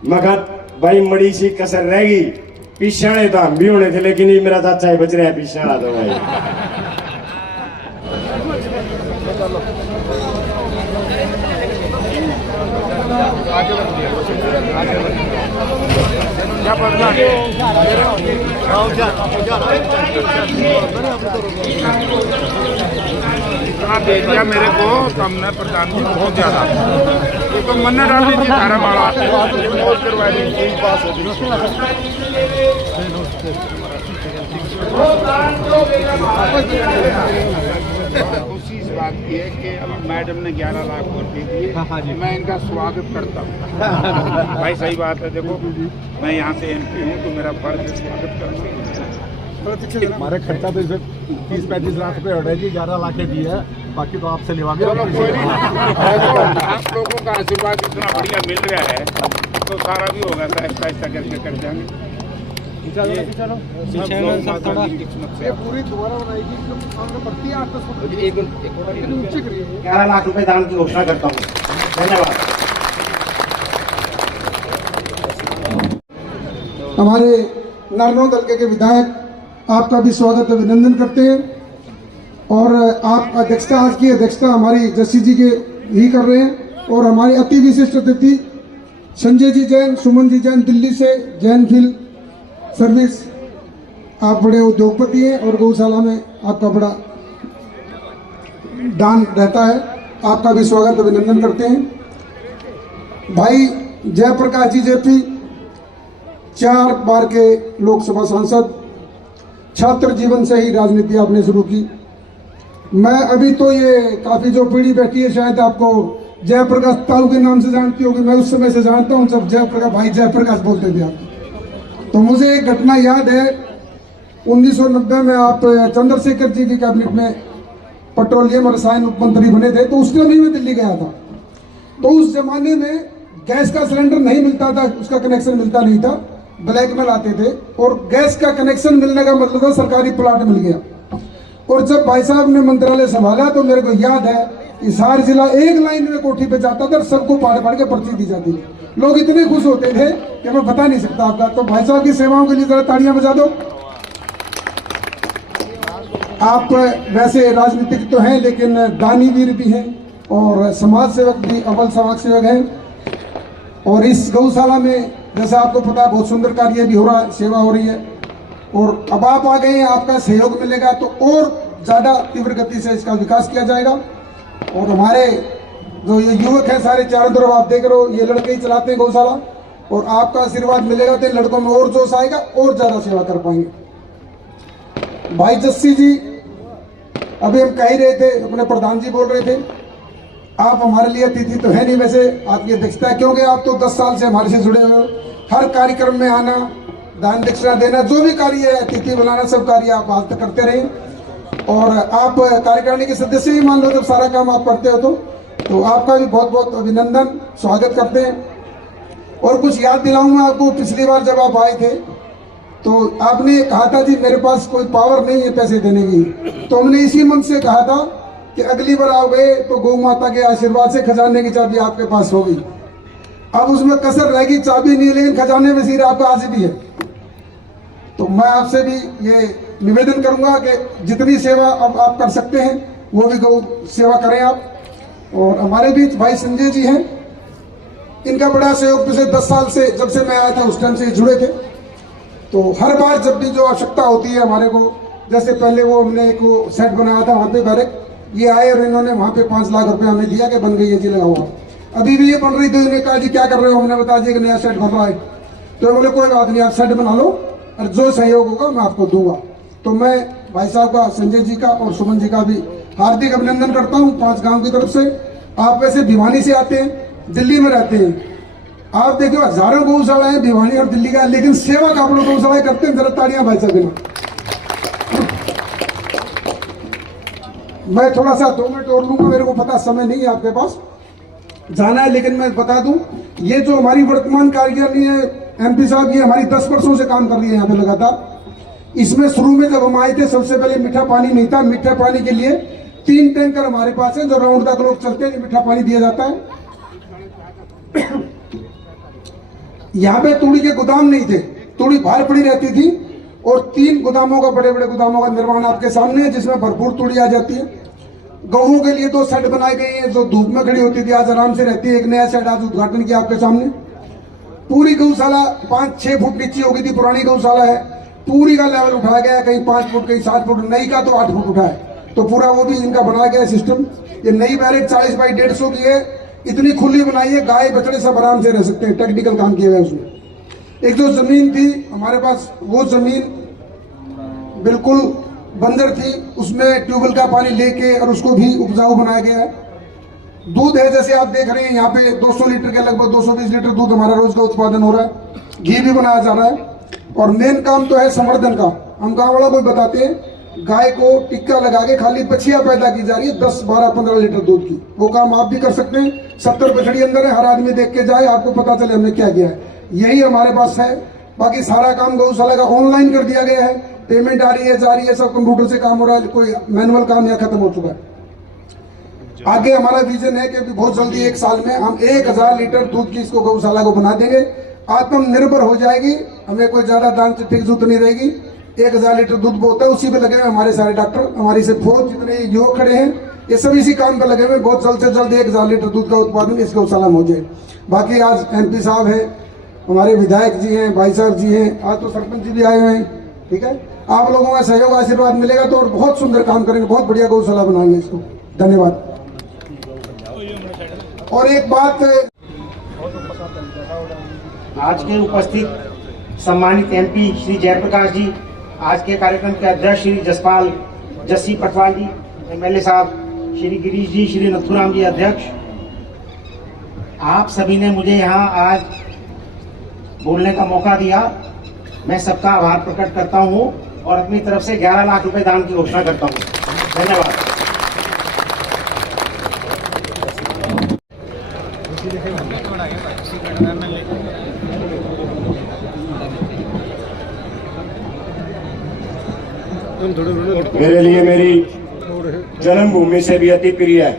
मगर भाई मड़ी सी कसर रहेगी। पिछाड़े तो हम भी होने थे, लेकिन ये मेरा चाचा ही बच रहा है पिछाड़ा तो भाई। इतना दे दिया मेरे को हमने प्रधान जी बहुत ज्यादा, तो मन ने डाल दीजिए सारा माड़ा करवा दीजिए। खुशी इस बात की है कि अभी मैडम ने 11 लाख वोट दे दिए, मैं इनका स्वागत करता हूँ। भाई सही बात है, देखो मैं यहाँ से MP हूँ तो मेरा फर्ज है स्वागत करना। हमारे खर्चा तो इसमें 30-35 लाख रुपए हो रहे जी, 11 लाख दिए है, बाकी तो आपसे लेवा के। चलो कोई नहीं, आप लोगों का आशीर्वाद इतना बढ़िया मिल रहा है तो सारा भी होगा, ऐसा करके कर जाएंगे। पूरी दोबारा बनाएगी 11 लाख रुपए दान की घोषणा करता हूँ। धन्यवाद। हमारे नारनौल हल्के के विधायक आपका भी स्वागत अभिनंदन करते हैं। और आप अध्यक्षता, आज की अध्यक्षता हमारी जस्सी जी के ही कर रहे हैं। और हमारे अति विशिष्ट अतिथि संजय जी जैन, सुमन जी जैन दिल्ली से, जैन फील्ड सर्विस। आप बड़े उद्योगपति हैं और गौशाला में आपका बड़ा दान रहता है। आपका भी स्वागत अभिनंदन करते हैं। भाई जयप्रकाश जी जेपी, 4 बार के लोकसभा सांसद, छात्र जीवन से ही राजनीति आपने शुरू की। मैं अभी तो ये काफी जो पीढ़ी बैठी है शायद आपको जयप्रकाश ताऊ के नाम से जानती होगी, मैं उस समय से जानता हूँ, जब जयप्रकाश भाई जयप्रकाश बोलते थे आप। तो मुझे एक घटना याद है, 1990 में आप चंद्रशेखर जी की कैबिनेट में पेट्रोलियम और रसायन उप मंत्री बने थे, तो उस टाइम ही मैं दिल्ली गया था। तो उस जमाने में गैस का सिलेंडर नहीं मिलता था, उसका कनेक्शन मिलता नहीं था, ब्लैक में लाते थे। और गैस का कनेक्शन मिलने का मतलब था सरकारी प्लाट मिल गया। और जब भाई साहब ने मंत्रालय संभाला तो मेरे को याद है कि सारा जिला एक लाइन में कोठी पे जाता था, सबको पाड़ पाड़ के पर्ची दी जाती थी। लोग इतने खुश होते थे कि मैं बता नहीं सकता आपका। तो भाई साहब की सेवाओं के लिए जरा तालियां बजा दो। आप वैसे राजनीतिक तो हैं, लेकिन दानी वीर भी हैं और समाज सेवक भी, अव्वल समाज सेवक हैं। और इस गौशाला में जैसा आपको पता है बहुत सुंदर कार्य भी हो रहा है, सेवा हो रही है। और अब आप आ गए हैं, आपका सहयोग मिलेगा तो और ज़्यादा तीव्र गति से इसका विकास किया जाएगा। और हमारे जो ये युवक हैं सारे चारों तरफ आप देख रहे हो, ये लड़के ही चलाते हैं गौशाला, और आपका आशीर्वाद मिलेगा तो लड़कों में और जोश आएगा और ज़्यादा सेवा कर पाएंगे। भाई जस्सी जी, अभी हम कह ही रहे थे, अपने प्रधान जी बोल रहे थे, आप हमारे लिए अतिथि तो है नहीं, वैसे आपकी अध्यक्षता है, क्योंकि आप तो 10 साल से हमारे से जुड़े हुए हो। हर कार्यक्रम में आना, दान दक्षिणा देना, जो भी कार्य है, अतिथि बुलाना, सब कार्य आप आज तक करते रहे। और आप कार्यकारिणी के सदस्य ही मान लो, जब सारा काम आप करते हो तो आपका भी बहुत बहुत अभिनंदन, स्वागत करते हैं। और कुछ याद दिलाऊंगा आपको, पिछली बार जब आप आए थे तो आपने कहा था जी मेरे पास कोई पावर नहीं है पैसे देने की, तो हमने इसी मन से कहा था कि अगली बार आओगे तो गौ माता के आशीर्वाद से खजाने की चाबी आपके पास होगी। अब उसमें कसर रहेगी, चाबी नहीं, लेकिन खजाने में सिर आपका आज भी है। तो मैं आपसे भी ये निवेदन करूंगा कि जितनी सेवा अब आप कर सकते हैं वो भी गौ सेवा करें आप। और हमारे बीच भाई संजय जी हैं, इनका बड़ा सहयोग पिछले 10 साल से, जब से मैं आया था उस टाइम से जुड़े थे। तो हर बार जब भी जो आवश्यकता होती है हमारे को, जैसे पहले वो हमने एक वो सेट बनाया था वहाँ पे बैरक, ये आए और इन्होंने वहाँ पे 5 लाख रुपए हमें दिया कि बन गई है जी लगा हुआ। अभी भी ये बन रही थी, इन्होंने कहा जी क्या कर रहे हो, हमने बता दिया कि नया सेट बन रहा है। तो बोले कोई बात नहीं, आप सेट बना लो और जो सहयोग होगा मैं आपको दूंगा। तो मैं भाई साहब का, संजय जी का और सुमन जी का भी हार्दिक अभिनंदन करता हूँ 5 गाँव की तरफ से। आप वैसे भिवानी से आते हैं, दिल्ली में रहते हैं, आप देखो हजारों गौशाला है भिवानी और दिल्ली का, लेकिन सेवा का आप लोग गौशाला करते हैं। जरा तालियां भाई साहब बिना। मैं थोड़ा सा 2 मिनट और लूंगा, मेरे को पता समय नहीं है आपके पास, जाना है, लेकिन मैं बता दूं ये जो हमारी वर्तमान कार्यकारिणी है MP साहब, ये हमारी 10 वर्षों से काम कर रही है यहाँ पे लगातार। इसमें शुरू में जब हम आए थे सबसे पहले मीठा पानी नहीं था। मीठा पानी के लिए 3 टैंकर हमारे पास है जो राउंड द क्लॉक चलते हैं, मीठा पानी दिया जाता है। यहाँ पे तूड़ी के गोदाम नहीं थे, तूड़ी बाहर पड़ी रहती थी और 3 गोदामों का, बड़े बड़े गोदामों का निर्माण आपके सामने है, जिसमें भरपूर तूड़ी आ जाती है। गऊओं के लिए 2 शेड बनाई गई है जो धूप में खड़ी होती थी, आज आराम से रहती है। एक नया शेड आज उद्घाटन किया आपके सामने। पूरी गौशाला 5-6 फुट नीचे हो गई थी, पुरानी गौशाला है, पूरी का लेवल उठाया गया, कहीं 5 फुट कहीं 7 फुट, नई का तो 8 फुट उठा है, तो पूरा वो भी इनका बनाया गया सिस्टम। ये नई बैरेक 40 बाई 150 की है, इतनी खुली बनाई है, गाय बछड़े सब आराम से रह सकते हैं, टेक्निकल काम किया गया उसमें। एक जो जमीन थी हमारे पास, वो जमीन बिल्कुल बंजर थी, उसमें ट्यूबवेल का पानी लेके और उसको भी उपजाऊ बनाया गया है। दूध है, जैसे आप देख रहे हैं यहाँ पे 200 लीटर के लगभग 220 लीटर दूध हमारा रोज का उत्पादन हो रहा है, घी भी बनाया जा रहा है। और मेन काम तो है संवर्धन का। हम गाँव वालों को बताते हैं, गाय को टिक्का लगा के खाली बछिया पैदा की जा रही है 10, 12, 15 लीटर दूध की, वो काम आप भी कर सकते हैं। 70 बछड़ी अंदर है, हर आदमी देख के जाए, आपको पता चले हमने क्या किया है। यही हमारे पास है। बाकी सारा काम गौशाला का ऑनलाइन कर दिया गया है, पेमेंट आ रही है, जा रही है, सब कंप्यूटर से काम हो रहा है, कोई मैनुअल काम यहाँ खत्म हो चुका है। आगे हमारा विजन है कि बहुत जल्दी 1 साल में हम 1000 लीटर दूध की इसको गौशाला को बना देंगे, आत्मनिर्भर हो जाएगी, हमें कोई ज्यादा दान चिट्ठी की जरूरत नहीं रहेगी। 1000 लीटर दूध होता है, उसी पे लगे हुए हमारे सारे डॉक्टर, हमारी से फौज जितने युवक खड़े हैं, ये सब इसी काम पे लगे हुए। बहुत जल्द से जल्द 1000 लीटर दूध का उत्पादन इस गौशाला में हो जाए। बाकी आज MP साहब हैं, हमारे विधायक जी हैं, भाई साहब जी हैं, आज तो सरपंच जी भी आए हुए हैं, ठीक है। आप लोगों का सहयोग आशीर्वाद मिलेगा तो और बहुत सुंदर काम करेंगे, बहुत बढ़िया गौशाला बनाएंगे इसको। धन्यवाद। और एक बात, आज के उपस्थित सम्मानित MP श्री जयप्रकाश जी, आज के कार्यक्रम के अध्यक्ष श्री जस्सी पटवाल जी, MLA साहब श्री गिरीश जी, श्री नथुराम जी अध्यक्ष, आप सभी ने मुझे यहाँ आज बोलने का मौका दिया। मैं सबका आभार प्रकट करता हूँ और अपनी तरफ से 11 लाख रुपए दान की घोषणा करता हूँ। धन्यवाद। मेरे लिए मेरी जन्मभूमि से भी अति प्रिय है।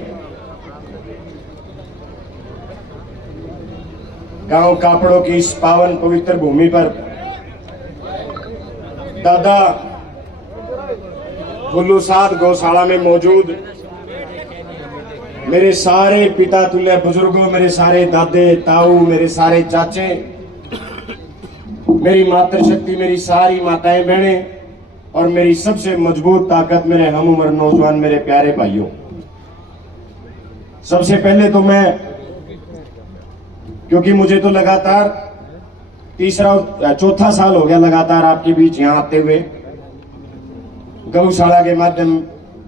गांव कापड़ों की इस पावन पवित्र भूमि पर दादा बुल्लू साध गौशाला में मौजूद मेरे सारे पिता तुल्य बुजुर्गों, मेरे सारे दादे ताऊ, मेरे सारे चाचे, मेरी मातृशक्ति, मेरी सारी माताएं बहनें और मेरी सबसे मजबूत ताकत मेरे हम उम्र नौजवान, मेरे प्यारे भाइयों, सबसे पहले तो मैं, क्योंकि मुझे तो लगातार 3-4 साल हो गया लगातार आपके बीच यहाँ आते हुए, गौशाला के माध्यम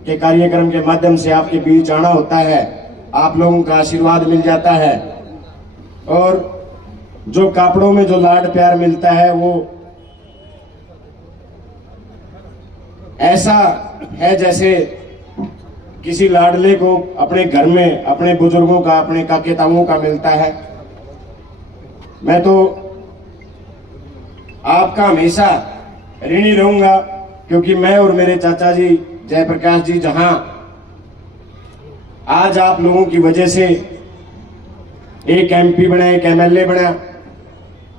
के कार्यक्रम के माध्यम से आपके बीच आना होता है, आप लोगों का आशीर्वाद मिल जाता है और जो कापड़ों में जो लाड प्यार मिलता है वो ऐसा है जैसे किसी लाडले को अपने घर में अपने बुजुर्गों का, अपने काके ताऊओं का मिलता है। मैं तो आपका हमेशा ऋणी रहूंगा, क्योंकि मैं और मेरे चाचा जी जयप्रकाश जी जहां आज आप लोगों की वजह से एक MP बना, एक MLA बना,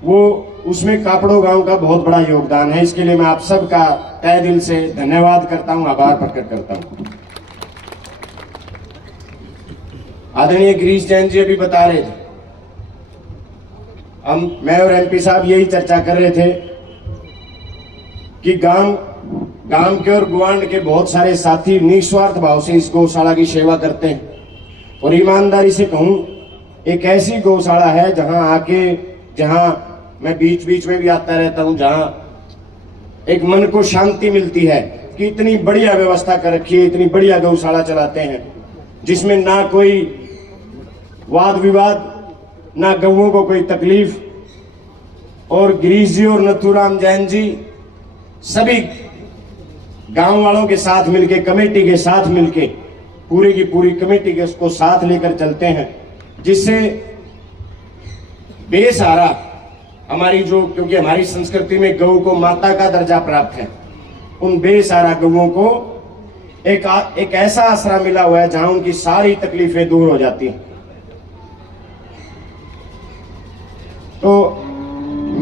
वो उसमें कापड़ों गांव का बहुत बड़ा योगदान है। इसके लिए मैं आप सबका तहे दिल से धन्यवाद करता हूं, आभार प्रकट करता हूं। आदरणीय गिरीश जैन जी अभी बता रहे थे, मैं और MP साहब यही चर्चा कर रहे थे कि गांव के और गुआंढ के बहुत सारे साथी निस्वार्थ भाव से इस गौशाला की सेवा करते हैं। और ईमानदारी से कहूं, एक ऐसी गौशाला है जहां मैं बीच बीच में भी आता रहता हूं, जहां एक मन को शांति मिलती है कि इतनी बढ़िया व्यवस्था कर रखी है, इतनी बढ़िया गौशाला चलाते हैं, जिसमें ना कोई वाद विवाद, ना गौओं को कोई तकलीफ। और गिरीश जी और नथुराम जैन जी सभी गांव वालों के साथ मिलके, कमेटी के साथ मिलके, पूरी की पूरी कमेटी के उसको साथ लेकर चलते हैं, जिससे बेसहारा हमारी क्योंकि हमारी संस्कृति में गौ को माता का दर्जा प्राप्त है, उन बेसहारा गौओं को एक ऐसा आसरा मिला हुआ है जहां उनकी सारी तकलीफें दूर हो जाती हैं। तो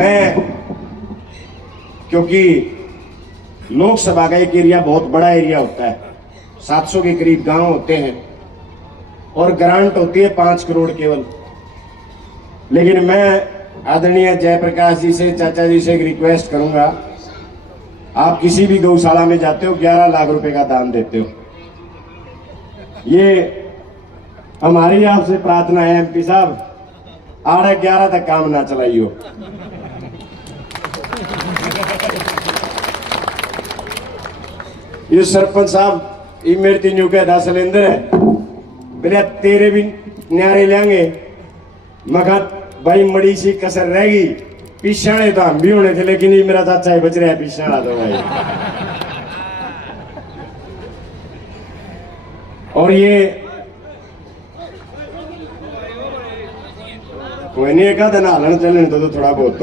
मैं, क्योंकि लोकसभा का एक एरिया बहुत बड़ा एरिया होता है, 700 के करीब गांव होते हैं और ग्रांट होती है 5 करोड़ केवल। लेकिन मैं आदरणीय जयप्रकाश जी से, चाचा जी से एक रिक्वेस्ट करूंगा, आप किसी भी गौशाला में जाते हो 11 लाख रुपए का दान देते हो, ये हमारी आपसे प्रार्थना है एमपी साहब, 8-11 तक काम ना चलाइयो। ये सरपंच साहब ये मेरे तीनों के 10 सिलेंडर है, बोले तेरे भी न्यारे लेंगे, मगर भाई मड़ी सी कसर रहेगी, पिछाड़े तो हम भी होने थे, लेकिन ये मेरा चाचा ही बच रहा है पिछाड़ा तो भाई। और ये कोई नहीं, एक आधा हलन चलने तो थोड़ा बहुत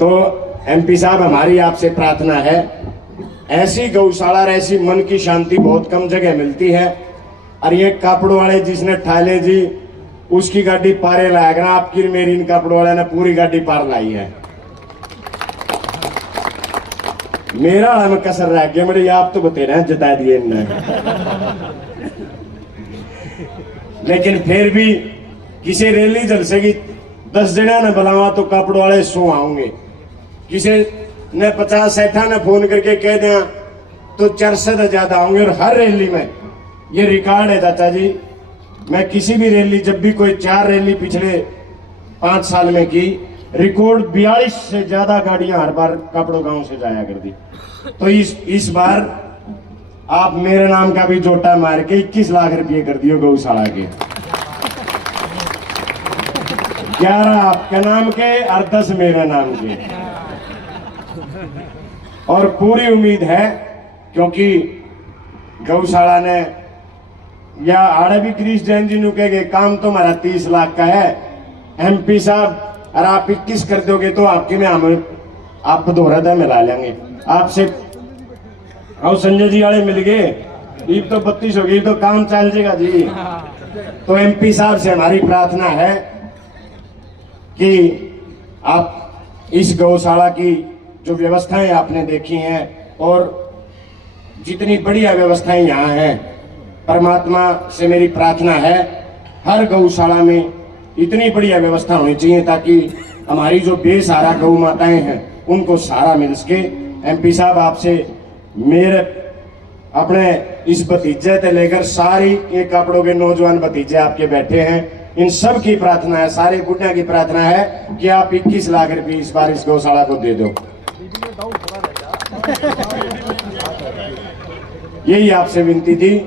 तो एमपी साहब हमारी आपसे प्रार्थना है, ऐसी गौशाला और ऐसी मन की शांति बहुत कम जगह मिलती है। और ये कापड़ वाले जिसने ठाले जी उसकी गाड़ी पारे लाएगा ना, आपकी मेरी इन कापड़ वाले ने पूरी गाड़ी पार लाई है, मेरा में कसर रह गया, मेरे आप तो बते रहे जता दिए इनने। लेकिन फिर भी किसी रैली जलसे की 10 जने ने बुलावा तो कापड़ वाले 100 आऊंगे, किसी ने 50-60 ने फोन करके कह दिया तो 400 से ज्यादा आऊंगे। और हर रैली में ये रिकॉर्ड है चाचा जी, मैं किसी भी रैली, जब भी कोई 4 रैली पिछले 5 साल में की, रिकॉर्ड 42 से ज्यादा गाड़ियां हर बार कापड़ो गांव से जाया कर दी। तो इस बार आप मेरे नाम का भी जोटा मार के 21 लाख रुपये कर दियो गौशाला के, 11 आपके नाम के और 10 मेरे नाम के। और पूरी उम्मीद है, क्योंकि गौशाला ने या आड़े भी गिरीश जैन जी ने कहे काम तो हमारा 30 लाख का है, एमपी साहब और आप 21 कर दोगे तो आपके में हम आप दोहरा मिला लेंगे आपसे। और संजय जी वाले मिल गए, ईब तो 32 हो गई तो काम चल जाएगा जी। तो एमपी साहब से हमारी प्रार्थना है कि आप इस गौशाला की जो व्यवस्थाएं आपने देखी हैं और जितनी बढ़िया व्यवस्थाएं यहाँ हैं, परमात्मा से मेरी प्रार्थना है हर गौशाला में इतनी बढ़िया व्यवस्था होनी चाहिए ताकि हमारी जो बेसहारा गौ माताएं हैं उनको सहारा मिल सके। एमपी साहब आपसे मेरे अपने इस भतीजे से लेकर सारी ये कापड़ों के नौजवान भतीजे आपके बैठे हैं, इन सब की प्रार्थना है, सारे बुढ़िया की प्रार्थना है कि आप 21 लाख रुपए इस बार इस गौशाला को दे दो। यही आपसे विनती थी।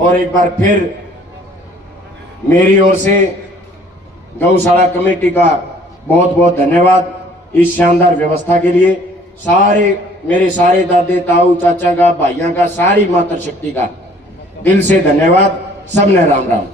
और एक बार फिर मेरी ओर से गौशाला कमेटी का बहुत बहुत धन्यवाद इस शानदार व्यवस्था के लिए। मेरे सारे दादे ताऊ चाचा का भाइयों का सारी मातृ शक्ति का दिल से धन्यवाद। सबने राम राम।